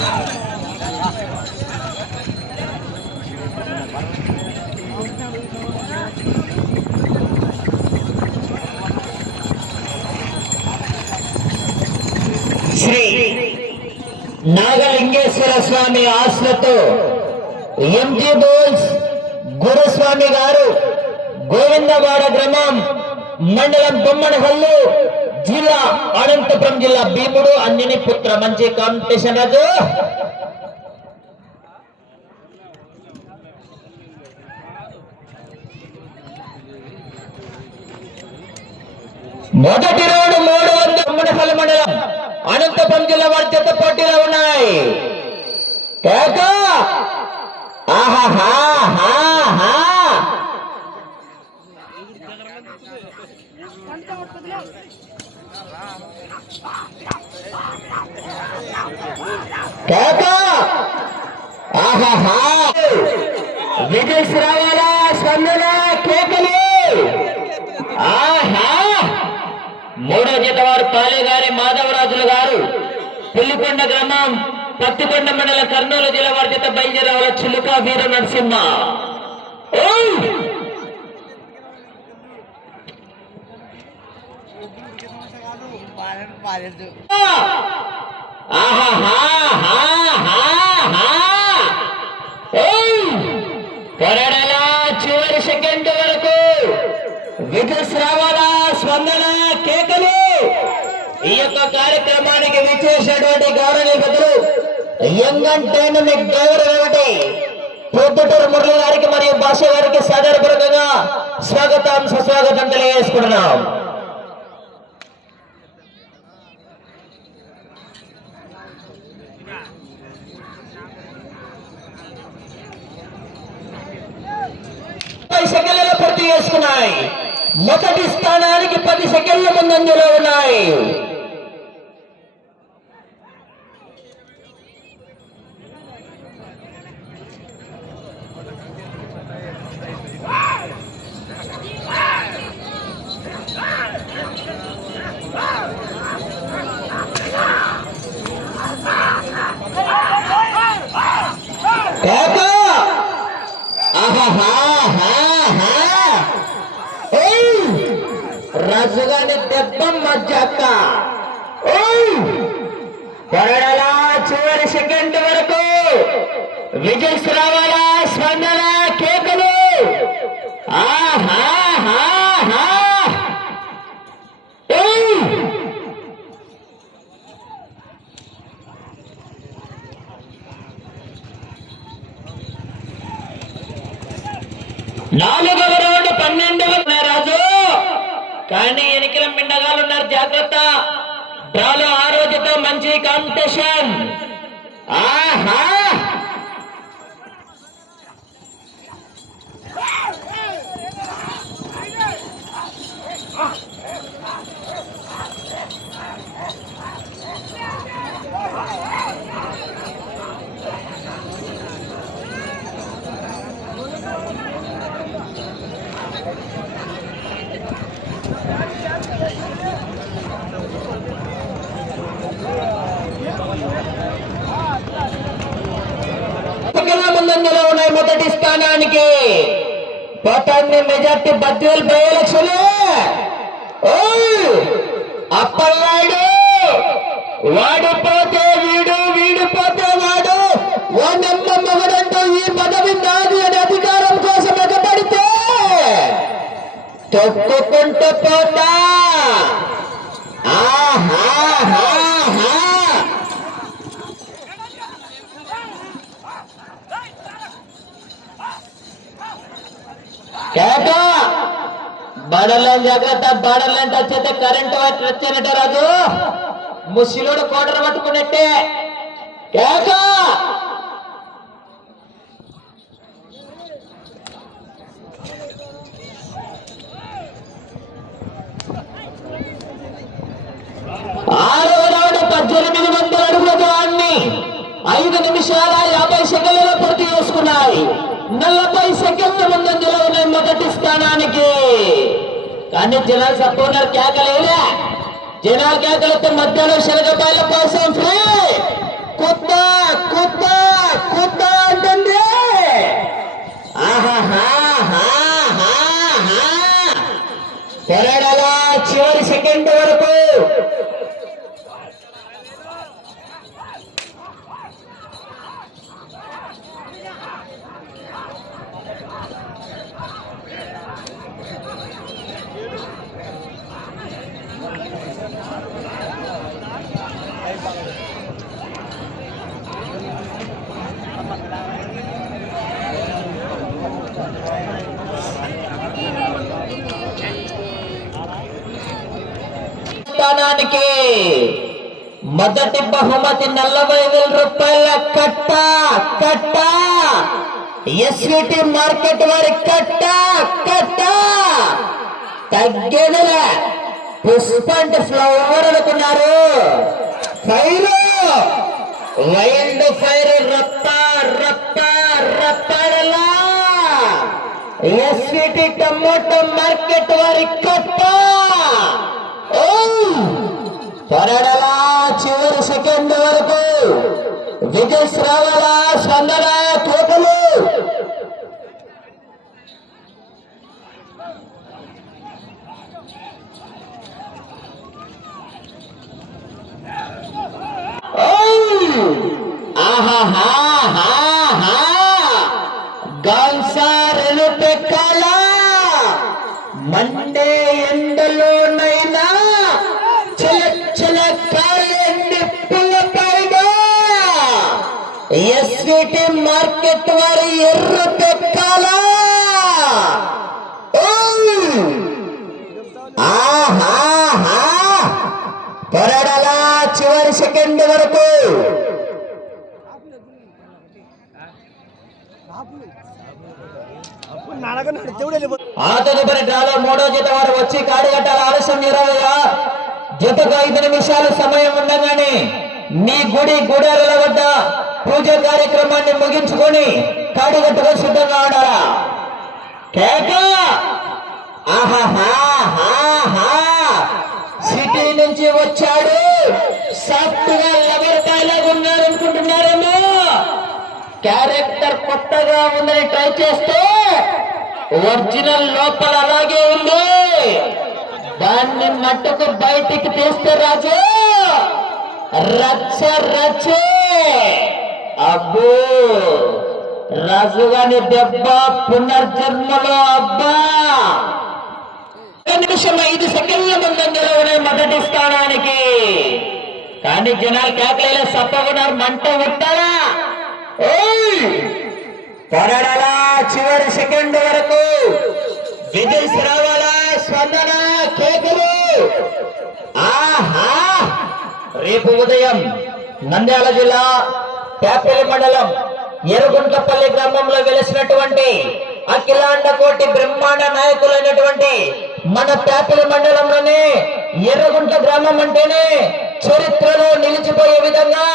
శ్రీ నాగలింగేశ్వర స్వామి ఆశ్రతో MG బోల్స్ గురుస్వామి గారు గోవిందవాడ గ్రామం మండలం బొమ్మనహల్లు జిల్లా అనంతపురం జిల్లా భీముడు అంజని పుత్ర మంచి కాంపిటీషన్ రాజు. మొదటి రౌండ్ 300 బొమ్మనహల్లు మండలం అనంతపురం జిల్లా వారి చేత పోటీలో ఉన్నాయి. విజయ్ రావాలా స్పందన కేకలు. మూడో జత వారు పాలేగారి మాధవరాజులు గారు పుల్లికొండ గ్రామం పత్తికొండ మండల కర్నూలు జిల్లా వారి చేత బయలుదేరావాల చిలుక వీర నరసింహ. పోరాడాలా చివరి సెకండ్ వరకు విజయ్ రావాలా స్పందన కేకలు. ఈ యొక్క కార్యక్రమానికి విచ్చేసినటువంటి గౌరవనీయులు యంగ్ ఎంటర్టైన్మెంట్ డ్రైవర్ ఏమిటి పొద్దుటూరు మురళి గారికి మరియు భాష గారికి సాదరపూర్వకంగా స్వాగతం సుస్వాగతం తెలియజేసుకుంటున్నాం. సెకండ్లలో పూర్తి చేసుకున్నాయి. మొదటి స్థానానికి 10 సెకండ్ల ముందంజలో ఉన్నాయి. రాజుగాని దెబ్బం మధ్యక్క పొరడలా చివరి సెకండ్ వరకు విజయ్ రావాలా స్పందన కేకలు. నాలుగవ రౌండ్ 12వ రాజు కానీ ఎనికిల మిండగాలు ఉన్నారు, జాగ్రత్త. డ్రాలో ఆ రోజుతో మంచి కాంపిటీషన్. ముందంజలో ఉన్నాయి. మొదటి స్థానానికి పటాన్ని మెజార్టీ 10,000 బై ఎలక్షన్. అప్పలనాయుడు వాడిపోతే వీడు, వీడిపోతే వాడు, ఓ నమ్మమ్మగడంటూ ఈ పదవి నాది అని అధికారం కోసం ఎగబడితే తొక్కుకుంటూ పోతా. బడలేని జాగ్రత్త, బడలేంట వచ్చేస్తే కరెంట్ వచ్చేనట్టే రాజు. ముసిలోడు కోటరు పట్టుకున్నట్టే. కేక 1800 అడుగుల దూరాన్ని 5 నిమిషాల 50 సెకండ్లలో పూర్తి చేసుకున్నాయి. 40 సెకండ్ల ముందంజలో ఉన్నాయి మొదటి స్థానానికి. కానీ జనాలు సంపూర్ణ కేకలేలే. జనాలు కేకలతో మధ్యలో శనగపాయల కోసం ఫ్రీ కొత్త స్థానానికి మొదటి బహుమతి 40,000 రూపాయల కట్ట కట్ట ఎస్విటి మార్కెట్ వారి కట్ట కట్ట తగ్గేదిల పుష్పంట్ ఫ్లవర్ అనుకున్నారు. ఫైర్ వైల్డ్ ఫైర్ రప్ప రప్ప రప్పడలా ఎస్విటి టమోటో మార్కెట్ వారి కట్ట పోరాడాలా చివరి సెకండ్ వరకు విజయ్ రావాలా స్పందన కోటలు గాన్సారెలు పెక్కాల మండే ఎండలోనైనా ఎస్విటి మార్కెట్ వారి ఎర్ర పెక్కాల పోరాడాలా చివరి సెకండ్ వరకు. ఆ తదుపరి డ్రాలో 3వ జత వారు వచ్చి కాడిగట్టాల ఆలస్యం 20 జతకు 5 నిమిషాలు సమయం ఉండగానే నీ గుడేరుల వద్ద పూజ కార్యక్రమాన్ని ముగించుకొని కాడిగట్టుగా సిద్ధంగా ఉండాలా. సిటీ నుంచి వచ్చాడు సాఫ్ట్ గా లవర్ డైలాగ్ ఉన్నారనుకుంటున్నారేమో. క్యారెక్టర్ కొత్తగా ఉందని ట్రై చేస్తే ఒరిజినల్ లోపల అలాగే ఉంది. దాన్ని మట్టుకు బయటికి తీస్తే రాజు రచ్చ రచ్చే. అబ్బో రాజుగాని దెబ్బ పునర్జన్మలో అబ్బా. 1 నిమిషం 5 సెకండ్ల ముందంజలో ఉన్నాయి మొదటి స్థానానికి. కానీ జనాలు కేకలేలా సప్పగున్నారు మంట ఉంటారా. పోరాడాలా చివరి సెకండ్ వరకు విజయ్ రావాలా స్పందన కేకులు. రేపు ఉదయం నంద్యాల జిల్లా ప్యాపిలి మండలం ఎరుగుంటపల్లి గ్రామంలో వెలిసినటువంటి అఖిలాండ కోటి బ్రహ్మాండ నాయకులైనటువంటి మన ప్యాపిలి మండలంలోనే ఎర్రగుంట గ్రామం అంటేనే చరిత్రలో నిలిచిపోయే విధంగా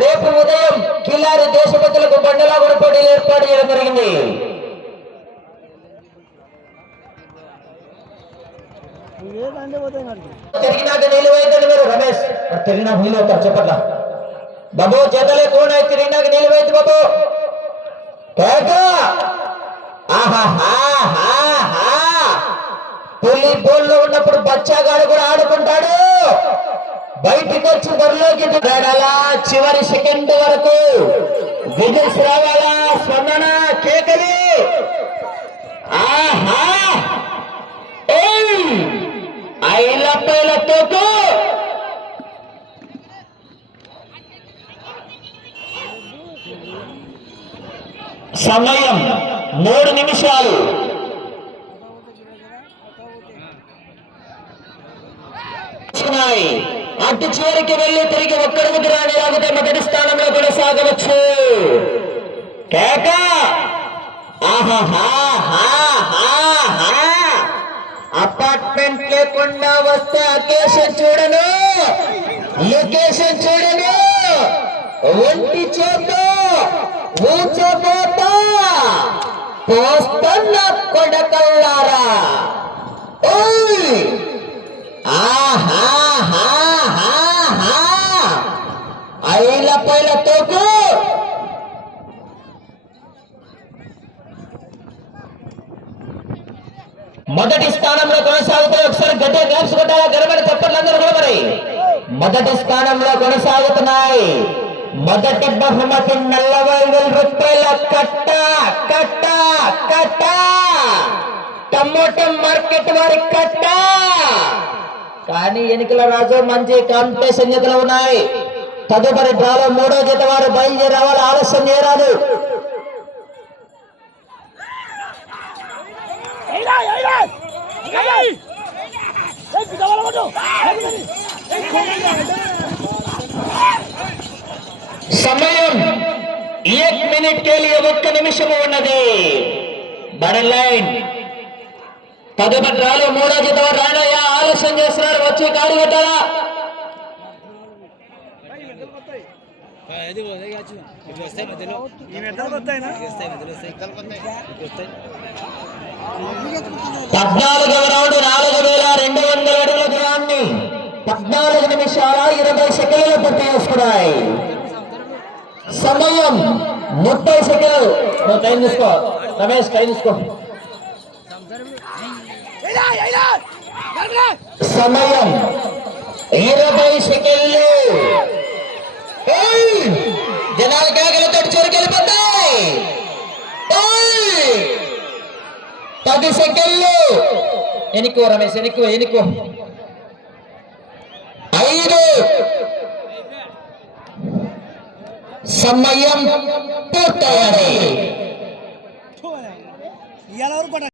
రేపు ఉదయం కిలారి దేశపతులకు బండలాగుడు పోటీలు ఏర్పాటు చేయడం జరిగింది. తిరిగినాక నిలువైతే మీరు రమేష్ తిరిగినాక నీళ్ళు అవుతారు చెప్పట్లా బాబు చేతలే కోన తిరిగినాక నిలువైతే బాబు పులి బోల్లో ఉన్నప్పుడు బచ్చాగాడు కూడా ఆడుకుంటాడు. బయటికి వచ్చి బరిలోకి ఆడాలా చివరి సెకండ్ వరకు విజయ్ రావాలా స్పందన కేకలి. ఐలపైలతో సమయం 3 నిమిషాలు. అటు చివరికి వెళ్ళి తిరిగి ఒక్కడికి రాని రాగితే మొదటి స్థానంలో కొనసాగవచ్చు. అపార్ట్మెంట్ లేకుండా వస్తే అకేషన్ చూడను, లొకేషన్ చూడను, ఒంటి చోటు ఊచబోతా పోస్తున్న కొడకల్లారా. ఐల పైల తోకు మొదటి స్థానంలో కొనసాగుతాయి. ఒకసారి గడ్డ గ్లాప్స్ కొట్టాలా గడబడి చప్పట్లందరూ కూడా మరి మొదటి స్థానంలో కొనసాగుతున్నాయి. మొదటి బహుమతి 40,000 రూపాయల కట్ట కట్ట కట్ట టమోటో మార్కెట్ వారి కట్ట. కానీ ఎన్నికల రాజు మంచి కాంపిటీషన్ జతలు ఉన్నాయి. తదుపరి డ్రాలో మూడో జత వారు బయలుదేరి రావాలి, ఆలస్యం చేయరాదు. సమయం 1 मिनट के लिए 1 నిమిషము ఉన్నది. బడన్ లైన్ తదుపరి డ్రాలో మూడో జత వారు రానయ్య, ఆలస్యం చేస్తున్నారు, వచ్చి కాడు కట్టాలా. పద్నాలుగవ రౌండ్ 4200 అడుగుల దూరాన్ని 14 నిమిషాల 20 సెకండ్లు పూర్తి చేసుకున్నాయి. సమయం 30 సెకండ్లు. నువ్వు టైం తీసుకో రమేష్, టైం తీసుకో. సమయం 20 సెకండ్లు. జనాలు కేకలతో చోరుకి వెళ్ళిపోతాయి. 10 సెకండ్లు. ఎనికో రమేష్, ఎనికో. 5. సమయం పూర్తయ్యాయి.